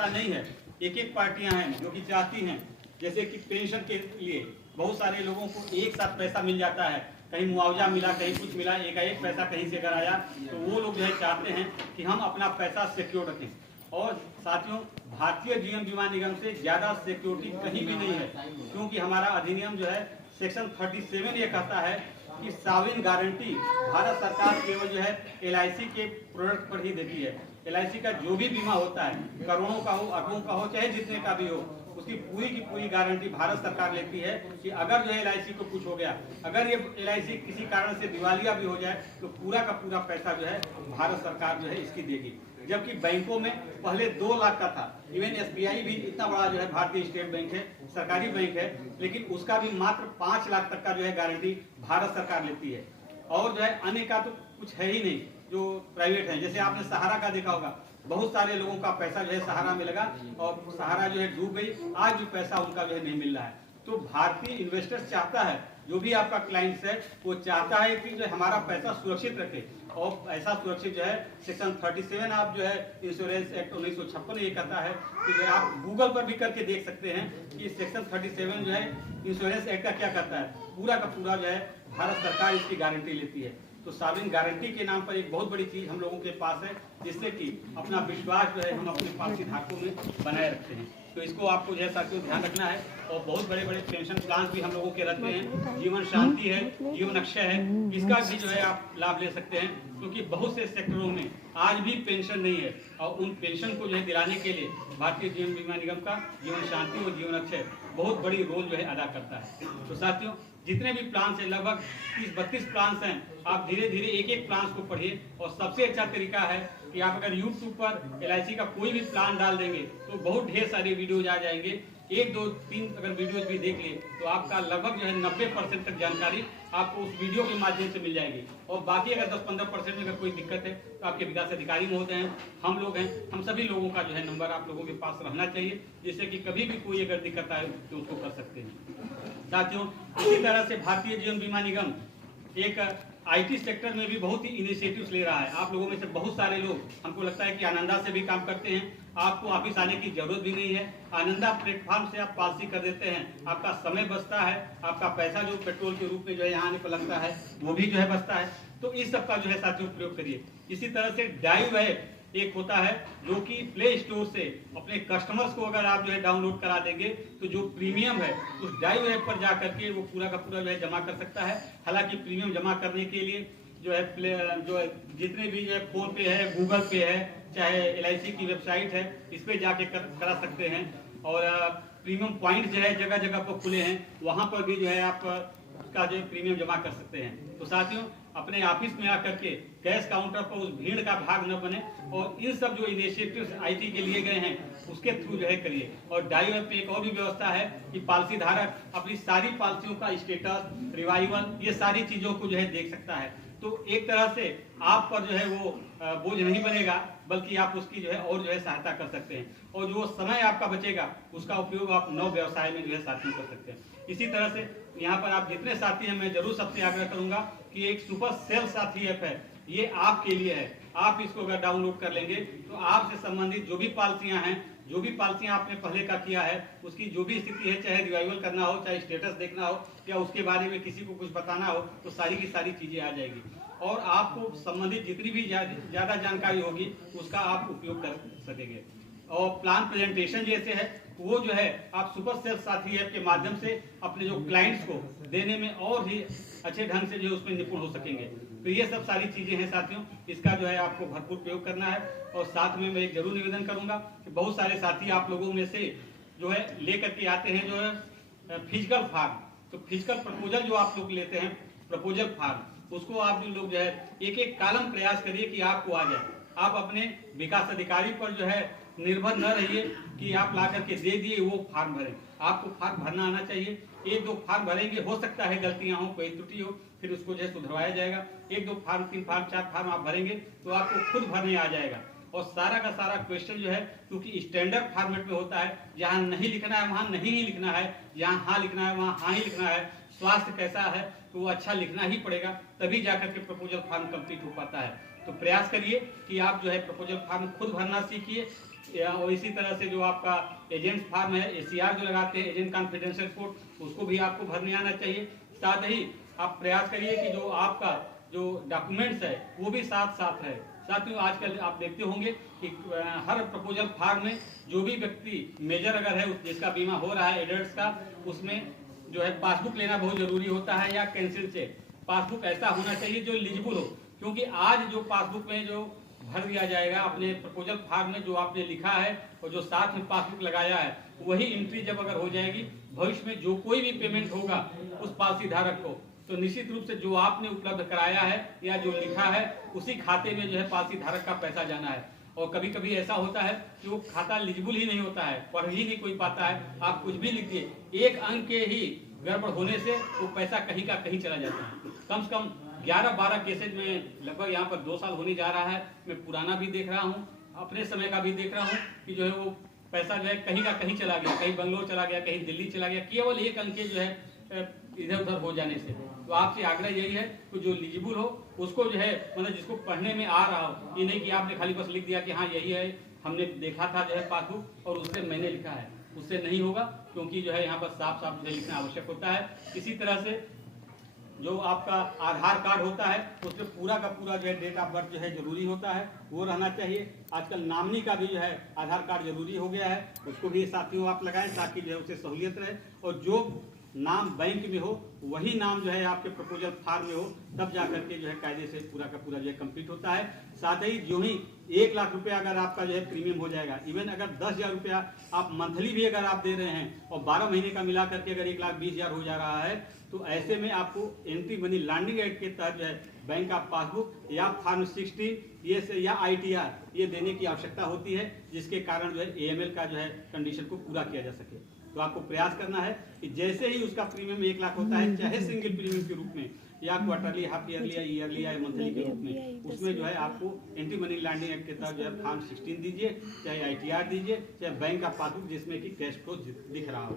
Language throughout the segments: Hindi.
ऐसा नहीं है। एक एक पार्टियां हैं जो कि चाहती हैं, जैसे कि पेंशन के लिए बहुत सारे लोगों को एक साथ पैसा मिल जाता है, कहीं मुआवजा मिला, कहीं कुछ मिला, एक पैसा कहीं से अगर आया तो वो लोग जो है चाहते हैं कि हम अपना पैसा सिक्योर रखें। और साथियों, भारतीय जीवन बीमा निगम से ज़्यादा सिक्योरिटी कहीं भी नहीं है, क्योंकि हमारा अधिनियम जो है सेक्शन 37 ये कहता है कि साविन गारंटी भारत सरकार केवल जो है LIC के प्रोडक्ट पर ही देती है। LIC का जो भी बीमा होता है, करोड़ों का हो, अरबों का हो, चाहे जितने का भी हो, उसकी पूरी की पूरी गारंटी भारत सरकार लेती है कि अगर जो है LIC को कुछ हो गया, अगर ये LIC किसी कारण से दिवालिया भी हो जाए, तो पूरा का पूरा पैसा जो है भारत सरकार जो है इसकी देगी। जबकि बैंकों में पहले 2 लाख का था। इवन SBI भी इतना बड़ा जो है भारतीय स्टेट बैंक है, सरकारी बैंक है, लेकिन उसका भी मात्र 5 लाख तक का जो है गारंटी भारत सरकार लेती है। और जो है अन्य का तो कुछ है ही नहीं जो प्राइवेट है। जैसे आपने सहारा का देखा होगा, बहुत सारे लोगों का पैसा जो है सहारा में लगा और सहारा जो है डूब गई, आज भी पैसा उनका जो है नहीं मिल रहा है। तो भारतीय इन्वेस्टर्स चाहता है, जो भी आपका क्लाइंट्स है वो चाहता है कि जो हमारा पैसा सुरक्षित रखे, और ऐसा सुरक्षित जो है सेक्शन 37 आप जो है इंश्योरेंस एक्ट 1956 ये कहता है कि जो आप गूगल पर भी करके देख सकते हैं कि सेक्शन 37 जो है इंश्योरेंस एक्ट का क्या कहता है। पूरा का पूरा जो है भारत सरकार इसकी गारंटी लेती है। तो साविन गारंटी के नाम पर एक बहुत बड़ी चीज हम लोगों के पास है, जिससे कि अपना विश्वास जो है हम अपने पॉलिसी धारकों में बनाए रखते हैं। तो इसको आपको जो है साथियों ध्यान रखना है। और बहुत बड़े बड़े पेंशन प्लान भी हम लोगों के रखते हैं, जीवन शांति है, जीवन अक्षय है, इसका भी जो है आप लाभ ले सकते हैं, क्योंकि बहुत से सेक्टरों में आज भी पेंशन नहीं है, और उन पेंशन को जो है दिलाने के लिए भारतीय जीवन बीमा निगम का जीवन शांति और जीवन अक्षय बहुत बड़ी रोल जो है अदा करता है। तो साथियों, जितने भी प्लान है, लगभग 30-32 प्लान हैं, आप धीरे धीरे एक एक प्लान को पढ़िए। और सबसे अच्छा तरीका है कि आप अगर YouTube पर LIC का कोई भी प्लान डाल देंगे तो बहुत ढेर सारे वीडियोज आ जाएंगे। 1, 2, 3 अगर वीडियोज भी देख ले तो आपका लगभग जो है 90% तक जानकारी आपको उस वीडियो के माध्यम से मिल जाएगी। और बाकी अगर 10-15% में अगर कोई दिक्कत है तो आपके विकास अधिकारी महोदय हैं, हम लोग हैं, हम सभी लोगों का जो है नंबर आप लोगों के पास रहना चाहिए, जिससे कि कभी भी कोई अगर दिक्कत आए तो उसको कर सकते हैं। साथियों, इसी तरह से भारतीय जीवन बीमा निगम एक IT सेक्टर में भी बहुत ही इनिशिएटिव्स ले रहा है। आप लोगों में से बहुत सारे लोग, हमको लगता है कि आनंदा से भी काम करते हैं, आपको ऑफिस आने की जरूरत भी नहीं है। आनंदा प्लेटफॉर्म से आप पॉलिसी कर देते हैं, आपका समय बचता है, आपका पैसा जो पेट्रोल के रूप में जो है यहाँ आने पर लगता है वो भी जो है बचता है। तो इस सब का जो है साथियों प्रयोग करिए। इसी तरह से डाइव ऐप एक होता है जो कि प्ले स्टोर से अपने कस्टमर्स को अगर आप जो है डाउनलोड करा देंगे तो जो प्रीमियम है उस डाइव ऐप पर जा करके वो पूरा का पूरा जो है जमा कर सकता है। हालांकि प्रीमियम जमा करने के लिए जो है जितने भी जो है फोन पे है, गूगल पे है, चाहे LIC की वेबसाइट है, इस पे जाके करा सकते हैं। और प्रीमियम पॉइंट जो है जगह जगह पर खुले हैं, वहां पर भी जो है आप का जो प्रीमियम जमा कर सकते हैं। तो साथियों, अपने ऑफिस में आकर के कैश काउंटर पर उस भीड़ का भाग न बने, और इन सब जो इनिशिएटिव्स IT के लिए गए हैं उसके थ्रू जो है करिए। और डाइव ऐप पे एक और भी व्यवस्था है कि पॉलिसी धारक अपनी सारी पॉलिसियों का स्टेटस, रिवाइवल, ये सारी चीजों को जो है देख सकता है। तो एक तरह से आप पर जो है वो बोझ नहीं बनेगा, बल्कि आप उसकी जो है और जो है सहायता कर सकते हैं। और जो समय आपका बचेगा उसका उपयोग आप नव व्यवसाय में जो है साथियों कर सकते हैं। इसी तरह से यहाँ पर आप जितने साथी हैं, मैं जरूर सबसे आग्रह करूंगा कि एक सुपर सेल साथी ऐप है, ये आपके लिए है। आप इसको अगर डाउनलोड कर लेंगे तो आपसे संबंधित जो भी पॉलिसियां हैं, जो भी पॉलिसियां आपने पहले का किया है, उसकी जो भी स्थिति है, चाहे रिवाइवल करना हो, चाहे स्टेटस देखना हो, या उसके बारे में किसी को कुछ बताना हो, तो सारी की सारी चीजें आ जाएगी। और आपको संबंधित जितनी भी ज्यादा जानकारी होगी उसका आप उपयोग कर सकेंगे। और प्लान प्रेजेंटेशन जैसे है वो जो है आप सुपर सेल साथी ऐप के माध्यम से अपने जो क्लाइंट्स को देने में और ही अच्छे ढंग से जो उसमें निपुण हो सकेंगे। तो ये सब सारी चीजें हैं साथियों, इसका जो है आपको भरपूर प्रयोग करना है। और साथ में मैं एक जरूर निवेदन करूंगा कि बहुत सारे साथी आप लोगों में से जो है लेकर के आते हैं जो है फिजिकल फॉर्म। तो फिजिकल प्रपोजल जो आप लोग लेते हैं, प्रपोजल फॉर्म, उसको आप जो लोग जो है एक एक कॉलम प्रयास करिए कि आपको आ जाए। आप अपने विकास अधिकारी पर जो है निर्भर न रहिए कि आप ला करके दे दिए वो फॉर्म भरें। आपको फॉर्म भरना आना चाहिए। 1-2 फॉर्म भरेंगे, हो सकता है गलतियां हो, कोई त्रुटि हो, फिर उसको जो है सुधरवाया जाएगा। 1-2 फॉर्म, 3 फॉर्म, 4 फॉर्म आप भरेंगे तो आपको खुद भरने आ जाएगा। और सारा का सारा क्वेश्चन जो है क्योंकि स्टैंडर्ड फॉर्मेट में होता है, जहाँ नहीं लिखना है वहाँ नहीं ही लिखना है, जहाँ हाँ लिखना है वहाँ हाँ ही लिखना है। स्वास्थ्य कैसा है तो वो अच्छा लिखना ही पड़ेगा, तभी जाकर के प्रपोजल फॉर्म कंप्लीट हो पाता है। तो प्रयास करिए कि आप जो है प्रपोजल फॉर्म खुद भरना सीखिए। और इसी तरह से जो आपका एजेंट फार्म है, ACR जो लगाते हैं, एजेंट कॉन्फिडेंशियल रिपोर्ट, उसको भी आपको भरने आना चाहिए। साथ ही आप प्रयास करिए कि जो आपका जो डॉक्यूमेंट्स है वो भी साथ साथ है। साथियों, आजकल आप देखते होंगे कि हर प्रपोजल फार्म में जो भी व्यक्ति मेजर अगर है जिसका बीमा हो रहा है एडल्ट्स का, उसमें जो है पासबुक लेना बहुत जरूरी होता है या कैंसिल चेक। पासबुक ऐसा होना चाहिए जो एलिजिबल हो, क्योंकि आज जो पासबुक में जो भर दिया जाएगा अपने प्रपोजल फार्म में जो आपने लिखा है और जो साथ में पासबुक लगाया है, वही एंट्री जब अगर हो जाएगी, भविष्य में जो कोई भी पेमेंट होगा उस पॉलिसी धारक को, तो निश्चित रूप से जो आपने उपलब्ध कराया है या जो लिखा है उसी खाते में जो है पॉलिसी धारक का पैसा जाना है। और कभी कभी ऐसा होता है कि वो खाता एलिजिबल ही नहीं होता है, पढ़ ही नहीं कोई पाता है, आप कुछ भी लिखिए, एक अंक के ही गड़बड़ होने से वो पैसा कहीं का कहीं चला जाता है। कम से कम 11-12 केसेज में लगभग यहाँ पर 2 साल होने जा रहा है, मैं पुराना भी देख रहा हूँ, अपने समय का भी देख रहा हूँ कि जो है वो पैसा जो है कहीं का कहीं चला गया, कहीं बंगलोर चला गया, कहीं दिल्ली चला गया, केवल एक अंक के जो है इधर उधर हो जाने से। तो आपसे आग्रह यही है कि जो एलिजिबल हो उसको जो है, मतलब जिसको पढ़ने में आ रहा हो, ये नहीं कि आपने खाली बस लिख दिया कि हाँ यही है, हमने देखा था जो है पासबुक और उससे मैंने लिखा है, उससे नहीं होगा, क्योंकि जो है यहाँ पर साफ साफ जो लिखना आवश्यक होता है। इसी तरह से जो आपका आधार कार्ड होता है उसमें पूरा का पूरा जो है डेट ऑफ बर्थ जो है जरूरी होता है, वो रहना चाहिए। आजकल नॉमिनी का भी जो है आधार कार्ड जरूरी हो गया है, उसको भी साथियों आप लगाएं ताकि जो है उसे सहूलियत रहे। और जो नाम बैंक में हो वही नाम जो है आपके प्रपोजल फार्म में हो, तब जाकर के जो है कायदे से पूरा का पूरा जो है कंप्लीट होता है। साथ ही जो ही 1 लाख रुपया अगर आपका जो है प्रीमियम हो जाएगा, इवन अगर 10,000 रुपया आप मंथली भी अगर आप दे रहे हैं और 12 महीने का मिला करके अगर 1,20,000 हो जा रहा है, तो ऐसे में आपको एंट्री मनी लॉन्ड्रिंग एक्ट के तहत जो है बैंक ऑफ पासबुक या फॉर्म 60 ये से या ITR ये देने की आवश्यकता होती है, जिसके कारण जो है AML का जो है कंडीशन को पूरा किया जा सके। तो आपको प्रयास करना है कि जैसे ही उसका प्रीमियम 1 लाख होता है, चाहे सिंगल प्रीमियम के रूप में या क्वार्टरली, हाफ ईयरली या ईयरली या मंथली के रूप में, उसमें जो है आपको एंटी मनी लॉन्ड्रिंग एक्ट के तहत जो है फॉर्म 16 दीजिए, चाहे ITR दीजिए, चाहे बैंक का पासबुक जिसमें कि कैश फ्लो दिख रहा हो।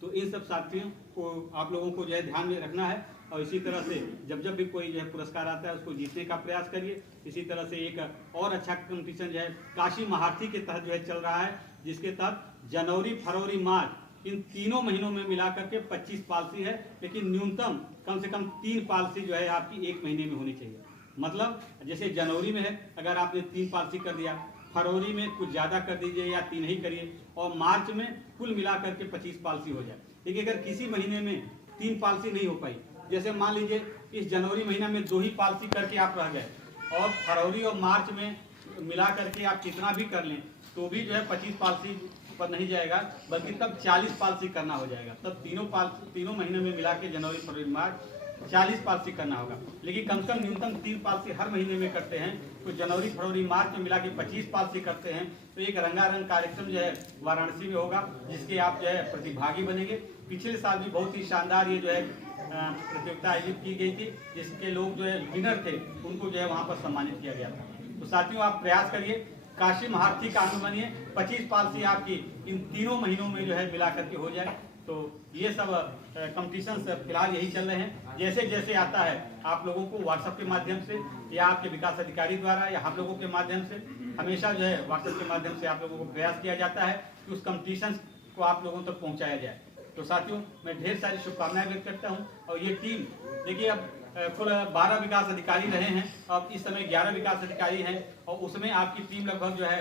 तो इन सब साथियों को आप लोगों को जो है ध्यान में रखना है। और इसी तरह से जब जब भी कोई जो है पुरस्कार आता है उसको जीतने का प्रयास करिए। इसी तरह से एक और अच्छा कंपटीशन जो है काशी महारथी के तहत जो है चल रहा है, जिसके तहत जनवरी, फरवरी, मार्च इन तीनों महीनों में मिला करके 25 पॉलिसी है, लेकिन न्यूनतम कम से कम 3 पॉलिसी जो है आपकी 1 महीने में होनी चाहिए। मतलब जैसे जनवरी में है, अगर आपने 3 पॉलिसी कर दिया, फरवरी में कुछ ज़्यादा कर दीजिए या 3 ही करिए, और मार्च में कुल मिला करके 25 पॉलिसी हो जाए। लेकिन अगर किसी महीने में 3 पॉलिसी नहीं हो पाई, जैसे मान लीजिए इस जनवरी महीना में 2 ही पॉलिसी करके आप रह गए और फरवरी और मार्च में मिला करके आप कितना भी कर लें तो भी जो है 25 पॉलिसी पर नहीं जाएगा, बल्कि तब 40 पॉलिसी करना हो जाएगा। तब तीनों महीने में मिला के जनवरी, फरवरी, मार्च 40 पॉलिसी करना होगा। लेकिन कम से कम न्यूनतम 3 पॉलिसी हर महीने में करते हैं, तो जनवरी, फरवरी, मार्च में मिला के 25 पॉलिसी करते हैं, तो एक रंगारंग कार्यक्रम जो है वाराणसी में होगा, जिसके आप जो है प्रतिभागी बनेंगे। पिछले साल भी बहुत ही शानदार ये जो है प्रतियोगिता आयोजित की गई थी, जिसके लोग जो है विनर थे उनको जो है वहाँ पर सम्मानित किया गया था। तो साथियों आप प्रयास करिए, काशी महारथी कानून बनिए, 25 पॉलिसी आपकी इन तीनों महीनों में जो है मिला करके हो जाए। तो ये सब कंपटीशन फिलहाल यही चल रहे हैं। जैसे जैसे आता है आप लोगों को व्हाट्सएप के माध्यम से या आपके विकास अधिकारी द्वारा या हम लोगों के माध्यम से हमेशा जो है व्हाट्सएप के माध्यम से आप लोगों को प्रयास किया जाता है कि उस कंपटीशन को आप लोगों तक पहुंचाया जाए। तो साथियों मैं ढेर सारी शुभकामनाएं व्यक्त करता हूं। और ये टीम देखिए, अब कुल 12 विकास अधिकारी रहे हैं, अब इस समय 11 विकास अधिकारी हैं, और उसमें आपकी टीम लगभग जो है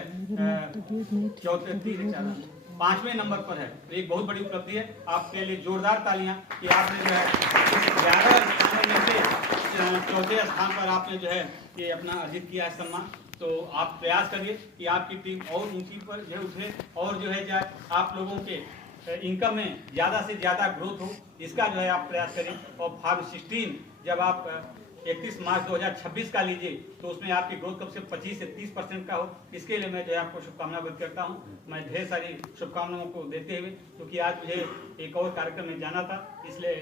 5वें नंबर पर है। तो एक बहुत बड़ी उपलब्धि है, आपके लिए जोरदार तालियां कि आपने जो है 11 स्थानों में से 4थे स्थान पर आपने जो है ये अपना अर्जित किया है सम्मान। तो आप प्रयास करिए कि आपकी टीम और ऊंची पर जो है उठे, और जो है जाए आप लोगों के इनकम में ज़्यादा से ज़्यादा ग्रोथ हो, इसका जो है आप प्रयास करें। और फॉर्म 16 जब आप 31 मार्च 2026 का लीजिए तो उसमें आपकी ग्रोथ कम से 25 से 30% का हो, इसके लिए मैं जो है आपको शुभकामना व्यक्त करता हूं। मैं ढेर सारी शुभकामनाओं को देते हुए, क्योंकि आज मुझे एक और कार्यक्रम में जाना था, इसलिए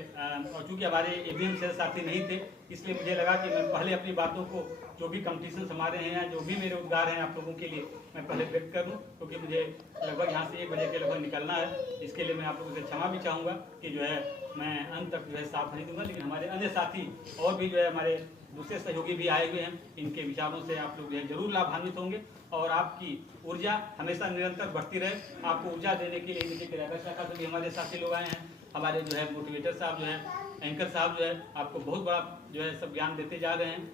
और चूँकि हमारे ABM से साथी नहीं थे, इसलिए मुझे लगा कि मैं पहले अपनी बातों को, जो भी कंपटीशन हमारे हैं या जो भी मेरे उद्गार हैं आप लोगों के लिए, मैं पहले व्यक्त कर दूँ, क्योंकि मुझे लगभग यहाँ से 1 बजे के लगभग निकलना है। इसके लिए मैं आप लोगों से क्षमा भी चाहूँगा कि जो है मैं अंत तक जो है साथ नहीं दूंगा, लेकिन हमारे अन्य साथी और भी जो है हमारे दूसरे सहयोगी भी आए हुए हैं। इनके विचारों से आप लोग जो है जरूर लाभान्वित होंगे और आपकी ऊर्जा हमेशा निरंतर बढ़ती रहे। आपको ऊर्जा देने के लिए देखिए क्रियाकर शाखा से भी हमारे साथी लोग आए हैं। हमारे जो है मोटिवेटर साहब जो है, एंकर साहब जो है, आपको बहुत बड़ा जो है सब ज्ञान देते जा रहे हैं।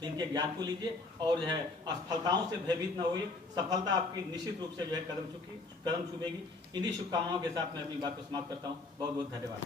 तो इनके ज्ञान को लीजिए और जो है असफलताओं से भयभीत न होइए। सफलता आपकी निश्चित रूप से जो है कदम चूमेगी। इन्हीं शुभकामनाओं के साथ मैं अपनी बात को समाप्त करता हूँ। बहुत बहुत धन्यवाद।